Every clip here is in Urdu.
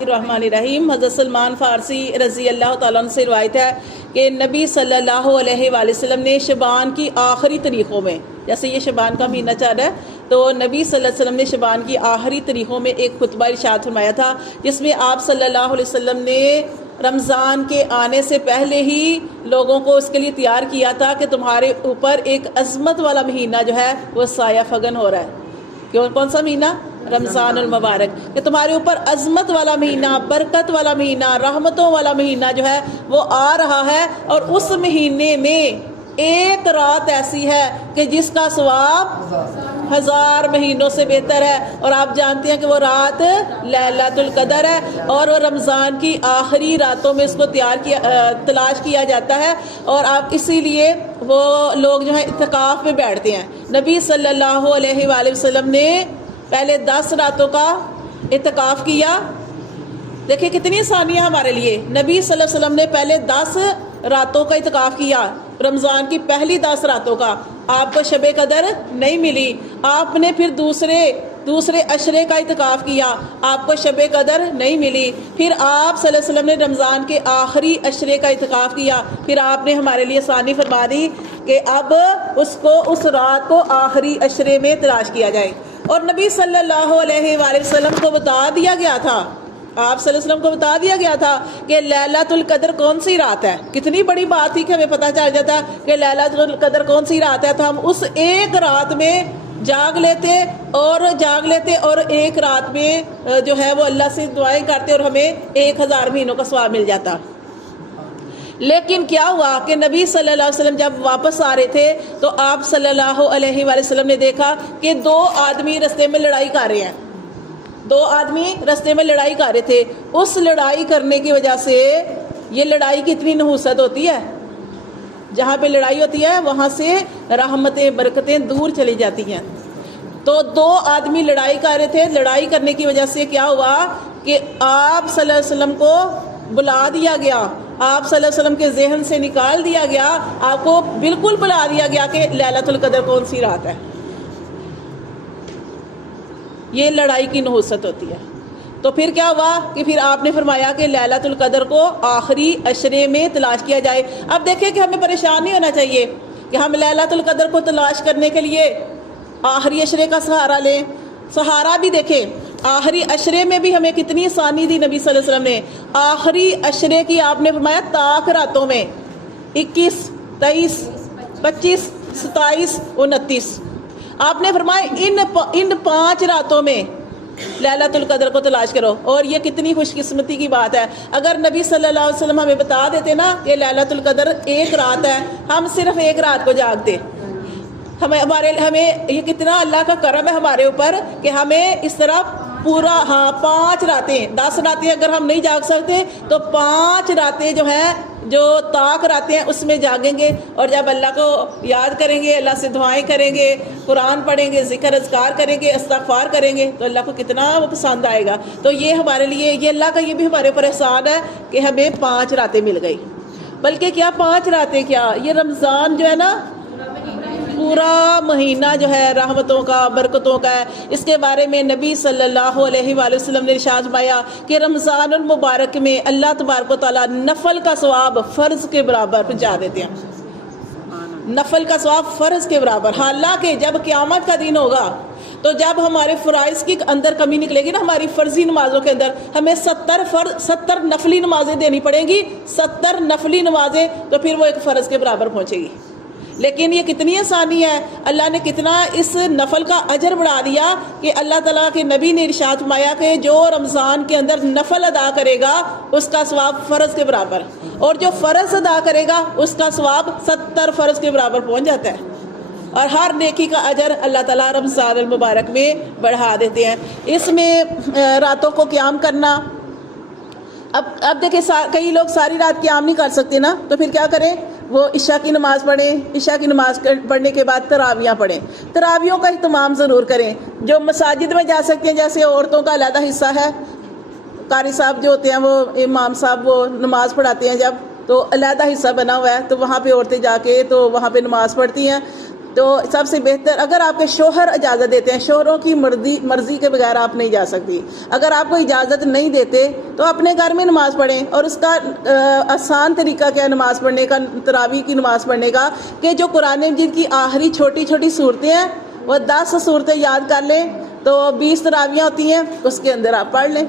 الرحمن الرحیم۔ حضرت سلمان فارسی رضی اللہ تعالیٰ عنہ سے روایت ہے کہ نبی صلی اللہ علیہ وآلہ وسلم نے شعبان کی آخری تاریخوں میں، جیسے یہ شعبان کا مہینہ چل رہا ہے تو نبی صلی اللہ علیہ وسلم نے شعبان کی آخری تاریخوں میں ایک خطبہ ارشاد فرمایا تھا، جس میں آپ صلی اللہ علیہ وسلم نے رمضان کے آنے سے پہلے ہی لوگوں کو اس کے لیے تیار کیا تھا کہ تمہارے اوپر ایک عظمت والا مہینہ جو ہے وہ سایہ فگن ہو رہا ہے۔ کون سا مہینہ؟ رمضان المبارک، کہ تمہارے اوپر عظمت والا مہینہ، برکت والا مہینہ، رحمتوں والا مہینہ جو ہے وہ آ رہا ہے، اور اس مہینے میں ایک رات ایسی ہے کہ جس کا ثواب 1000 مہینوں سے بہتر ہے، اور آپ جانتے ہیں کہ وہ رات لیلۃ القدر ہے، اور وہ رمضان کی آخری راتوں میں اس کو تلاش کیا جاتا ہے، اور آپ اسی لیے وہ لوگ جو ہیں اعتکاف میں بیٹھتے ہیں۔ نبی صلی اللہ علیہ وآلہ وسلم نے پہلے 10 راتوں کا اعتکاف کیا۔ دیکھیں کتنی آسانی ہے ہمارے لیے۔ نبی صلی اللہ علیہ وسلم نے پہلے 10 راتوں کا اعتکاف کیا، رمضان کی پہلی 10 راتوں کا۔ آپ کو شب قدر نہیں ملی، آپ نے پھر دوسرے عشرے کا اعتکاف کیا، آپ کو شب قدر نہیں ملی۔ پھر آپ صلی اللہ علیہ وسلم نے رمضان کے آخری عشرے کا اعتکاف کیا، پھر آپ نے ہمارے لیے آسانی فرما دی کہ اب اس رات کو آخری عشرے میں تلاش کیا جائے۔ اور نبی صلی اللہ علیہ وآلہ وسلم کو بتا دیا گیا تھا، آپ صلی اللہ علیہ وسلم کو بتا دیا گیا تھا کہ لیلۃ القدر کون سی رات ہے۔ کتنی بڑی بات تھی کہ ہمیں پتہ چل جاتا کہ لیلۃ القدر کون سی رات ہے، تو ہم اس ایک رات میں جاگ لیتے اور ایک رات میں جو ہے وہ اللہ سے دعائیں کرتے، اور ہمیں 1000 مہینوں کا ثواب مل جاتا۔ لیکن کیا ہوا کہ نبی صلی اللہ علیہ وسلم جب واپس آ رہے تھے تو آپ صلی اللہ علیہ وآلہ وسلم نے دیکھا کہ 2 آدمی رستے میں لڑائی کر رہے ہیں، 2 آدمی رستے میں لڑائی کر رہے تھے۔ اس لڑائی کرنے کی وجہ سے، یہ لڑائی کی اتنی نحوست ہوتی ہے، جہاں پہ لڑائی ہوتی ہے وہاں سے رحمتیں برکتیں دور چلی جاتی ہیں۔ تو 2 آدمی لڑائی کر رہے تھے، لڑائی کرنے کی وجہ سے کیا ہوا کہ آپ صلی اللہ علیہ وسلم کو بلا دیا گیا، آپ صلی اللہ علیہ وسلم کے ذہن سے نکال دیا گیا، آپ کو بالکل بلا دیا گیا کہ لیلۃ القدر کون سی رات ہے۔ یہ لڑائی کی نحوست ہوتی ہے۔ تو پھر کیا ہوا کہ پھر آپ نے فرمایا کہ لیلۃ القدر کو آخری عشرے میں تلاش کیا جائے۔ اب دیکھیں کہ ہمیں پریشان نہیں ہونا چاہیے کہ ہم لیلۃ القدر کو تلاش کرنے کے لیے آخری عشرے کا سہارا لیں۔ سہارا بھی دیکھیں، آخری عشرے میں بھی ہمیں کتنی آسانی دی نبی صلی اللہ علیہ وسلم نے۔ آخری عشرے کی آپ نے فرمایا طاق راتوں میں 21، 23، 25، 27، 29، آپ نے فرمایا ان 5 راتوں میں لیلۃ القدر کو تلاش کرو۔ اور یہ کتنی خوش قسمتی کی بات ہے، اگر نبی صلی اللہ علیہ وسلم ہمیں بتا دیتے نا کہ لیلۃ القدر ایک رات ہے، ہم صرف ایک رات کو جاگتے۔ ہمیں یہ کتنا اللہ کا کرم ہے ہمارے اوپر کہ ہمیں اس طرح پورا 5 راتیں، 10 راتیں اگر ہم نہیں جاگ سکتے تو 5 راتیں جو ہیں، جو طاق راتیں ہیں اس میں جاگیں گے، اور جب اللہ کو یاد کریں گے، اللہ سے دعائیں کریں گے، قرآن پڑھیں گے، ذکر اذکار کریں گے، استغفار کریں گے، تو اللہ کو کتنا وہ پسند آئے گا۔ تو یہ ہمارے لیے، یہ اللہ کا یہ بھی ہمارے اوپر احسان ہے کہ ہمیں 5 راتیں مل گئی۔ بلکہ کیا 5 راتیں، کیا یہ رمضان جو ہے نا پورا مہینہ جو ہے رحمتوں کا، برکتوں کا ہے۔ اس کے بارے میں نبی صلی اللہ علیہ وآلہ وسلم نے ارشاد فرمایا کہ رمضان المبارک میں اللہ تبارک و تعالیٰ نفل کا ثواب فرض کے برابر پہنچا دیتے ہیں، نفل کا ثواب فرض کے برابر۔ حالانکہ جب قیامت کا دن ہوگا تو جب ہمارے فرائض کی اندر کمی نکلے گی نا، ہماری فرضی نمازوں کے اندر ہمیں 70 نفلی نمازیں دینی پڑیں گی، 70 نفلی نمازیں، تو پھر وہ ایک فرض کے برابر پہنچے گی۔ لیکن یہ کتنی آسانی ہے، اللہ نے کتنا اس نفل کا اجر بڑھا دیا کہ اللہ تعالیٰ کے نبی نے ارشاد فرمایا کہ جو رمضان کے اندر نفل ادا کرے گا اس کا ثواب فرض کے برابر، اور جو فرض ادا کرے گا اس کا ثواب 70 فرض کے برابر پہنچ جاتا ہے، اور ہر نیکی کا اجر اللہ تعالیٰ رمضان المبارک میں بڑھا دیتے ہیں۔ اس میں راتوں کو قیام کرنا، اب دیکھیں کئی لوگ ساری رات قیام نہیں کر سکتے نا، تو پھر کیا کریں، وہ عشاء کی نماز پڑھیں، عشاء کی نماز پڑھنے کے بعد تراویاں پڑھیں، تراویوں کا اہتمام ضرور کریں۔ جو مساجد میں جا سکتے ہیں، جیسے عورتوں کا علیحدہ حصہ ہے، قاری صاحب جو ہوتے ہیں، وہ امام صاحب وہ نماز پڑھاتے ہیں جب، تو علیحدہ حصہ بنا ہوا ہے، تو وہاں پہ عورتیں جا کے تو وہاں پہ نماز پڑھتی ہیں۔ تو سب سے بہتر، اگر آپ کے شوہر اجازت دیتے ہیں، شوہروں کی مرضی کے بغیر آپ نہیں جا سکتی، اگر آپ کو اجازت نہیں دیتے تو اپنے گھر میں نماز پڑھیں. اور اس کا آسان طریقہ کیا ہے نماز پڑھنے کا، تراویح کی نماز پڑھنے کا، کہ جو قرآن مجید کی آخری چھوٹی چھوٹی صورتیں ہیں وہ 10 صورتیں یاد کر لیں، تو 20 تراویحیں ہوتی ہیں، اس کے اندر آپ پڑھ لیں.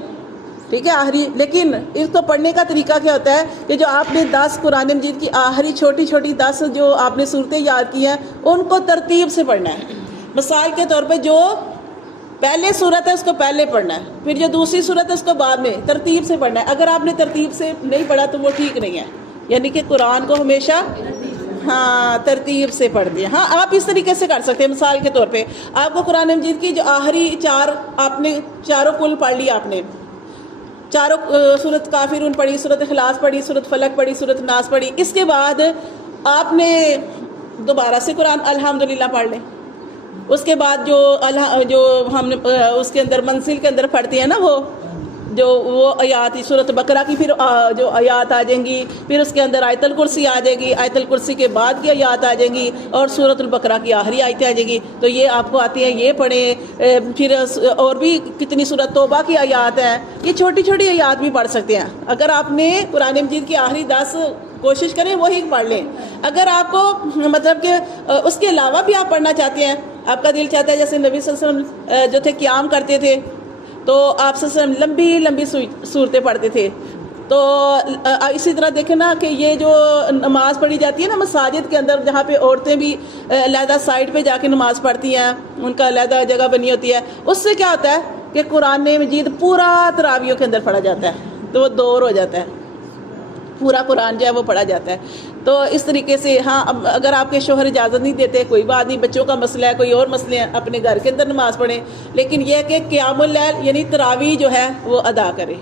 ٹھیک ہے آخری. لیکن اس کو پڑھنے کا طریقہ کیا ہوتا ہے کہ جو آپ نے 10 قرآن مجید کی آخری چھوٹی چھوٹی 10 جو آپ نے صورتیں یاد کی ہیں ان کو ترتیب سے پڑھنا ہے. مثال کے طور پہ جو پہلے صورت ہے اس کو پہلے پڑھنا ہے، پھر جو دوسری صورت ہے اس کو بعد میں ترتیب سے پڑھنا ہے. اگر آپ نے ترتیب سے نہیں پڑھا تو وہ ٹھیک نہیں ہے. یعنی کہ قرآن کو ہمیشہ ترتیب سے پڑھ دیا. آپ اس طریقے سے کر سکتے ہیں. مثال کے طور پہ آپ کو قرآن مجید کی جو آخری 4 آپ نے چاروں کل پڑھ لی، آپ نے چاروں سورت کافرون پڑھی، سورت اخلاص پڑھی، سورت فلق پڑھی، سورت ناس پڑھی. اس کے بعد آپ نے دوبارہ سے قرآن الحمدللہ پڑھ لیں. اس کے بعد جو ہم نے اس کے اندر منزل کے اندر پڑھتے ہیں نا وہ آیات، سورت بقرہ کی پھر جو آیات آ جائیں گی، پھر اس کے اندر آیت الکرسی آ جائے گی، آیت الکرسی کے بعد کی آیات آ جائیں گی، اور سورت البقرہ کی آخری آیتیں آ جائیں گی. تو یہ آپ کو آتی ہیں، یہ پڑھیں. پھر اور بھی کتنی سورت توبہ کی آیات ہیں، یہ چھوٹی چھوٹی آیات بھی پڑھ سکتے ہیں. اگر آپ نے قرآن مجید کی آخری 10 کوشش کریں وہی پڑھ لیں. اگر آپ کو مطلب کہ اس کے علاوہ بھی آپ پڑھنا چاہتے ہیں، آپ کا دل چاہتا ہے، جیسے نبی صلی اللہ علیہ وسلم جو تھے قیام کرتے تھے تو آپ صلی اللہ علیہ وسلم لمبی لمبی صورتیں پڑھتے تھے. تو اسی طرح دیکھیں نا کہ یہ جو نماز پڑھی جاتی ہے نا مساجد کے اندر، جہاں پہ عورتیں بھی علیحدہ سائڈ پہ جا کے نماز پڑھتی ہیں، ان کا علیحدہ جگہ بنی ہوتی ہے، اس سے کیا ہوتا ہے کہ قرآن مجید پورا تراویحوں کے اندر پڑھا جاتا ہے، تو وہ دور ہو جاتا ہے، پورا قرآن جو ہے وہ پڑھا جاتا ہے. تو اس طریقے سے اگر آپ کے شوہر اجازت نہیں دیتے کوئی بات نہیں، بچوں کا مسئلہ ہے، کوئی اور مسئلے ہیں، اپنے گھر کے اندر نماز پڑھیں. لیکن یہ کہ قیام اللیل یعنی تراویح جو ہے وہ ادا کریں،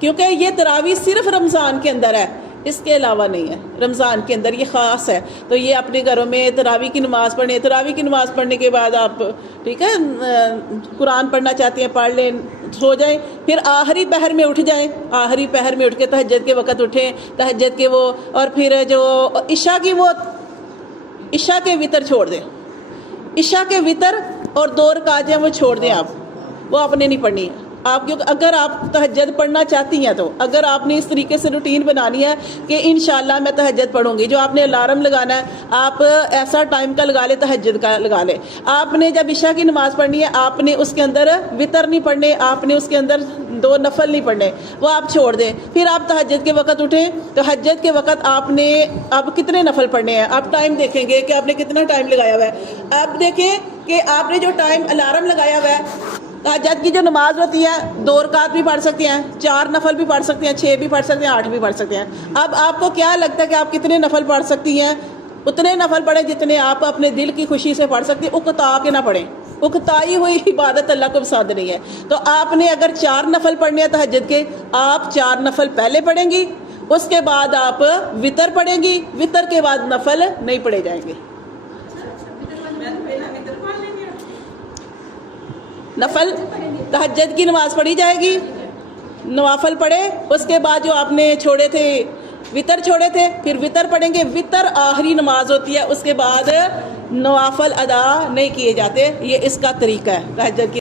کیونکہ یہ تراویح صرف رمضان کے اندر ہے، اس کے علاوہ نہیں ہے. رمضان کے اندر یہ خاص ہے. تو یہ اپنے گھروں میں تراویح کی نماز پڑھیں. تراویح کی نماز پڑھنے کے بعد آپ ٹھیک ہے قرآن پڑھنا چاہتے ہیں پڑھ لیں، سو جائیں. پھر آخری پہر میں اٹھ جائیں، آخری پہر میں اٹھ کے تہجد کے وقت اٹھیں، تہجد کے اور پھر جو عشاء کے وتر چھوڑ دیں. عشاء کے وتر اور 2 رکعتیں وہ چھوڑ دیں، وہ آپ نے نہیں پڑھنی. اگر آپ تہجد پڑھنا چاہتی ہیں، تو اگر آپ نے اس طریقے سے روٹین بنانی ہے کہ انشاءاللہ میں تہجد پڑھوں گی، جو آپ نے الارم لگانا ہے آپ ایسا ٹائم کا لگا لیں، تہجد کا لگا لیں. آپ نے جب عشاء کی نماز پڑھنی ہے، آپ نے اس کے اندر وتر نہیں پڑھنے، آپ نے اس کے اندر 2 نفل نہیں پڑھنے، وہ آپ چھوڑ دیں. پھر آپ تہجد کے وقت اٹھیں. تہجد کے وقت آپ نے اب کتنے نفل پڑھنے ہیں، آپ ٹائم دیکھیں گے کہ آپ نے کتنا ٹائم لگایا ہوا ہے. اب دیکھیں کہ آپ نے جو ٹائم الارم لگایا ہوا ہے، تہجد کی جو نماز ہوتی ہے 2 رکعت بھی پڑھ سکتے ہیں، 4 نفل بھی پڑھ سکتے ہیں، 6 بھی پڑھ سکتے ہیں، 8 بھی پڑھ سکتے ہیں. اب آپ کو کیا لگتا ہے کہ آپ کتنے نفل پڑھ سکتی ہیں؟ اتنے نفل پڑھیں جتنے آپ اپنے دل کی خوشی سے پڑھ سکتے ہیں، اکتا کے نہ پڑھیں. اکتائی ہوئی عبادت اللہ کو پسند نہیں ہے. تو آپ نے اگر 4 نفل پڑھنے ہیں تہجد کے، آپ 4 نفل پہلے پڑھیں گی، اس کے بعد آپ وتر پڑھیں گی، وتر کے بعد نفل نہیں پڑھے جائیں گے. نفل تہجد کی نماز پڑھی جائے گی، نوافل پڑھے، اس کے بعد جو آپ نے چھوڑے تھے وتر چھوڑے تھے، پھر وتر پڑھیں گے. وتر آخری نماز ہوتی ہے، اس کے بعد نوافل ادا نہیں کیے جاتے. یہ اس کا طریقہ ہے تہجد کی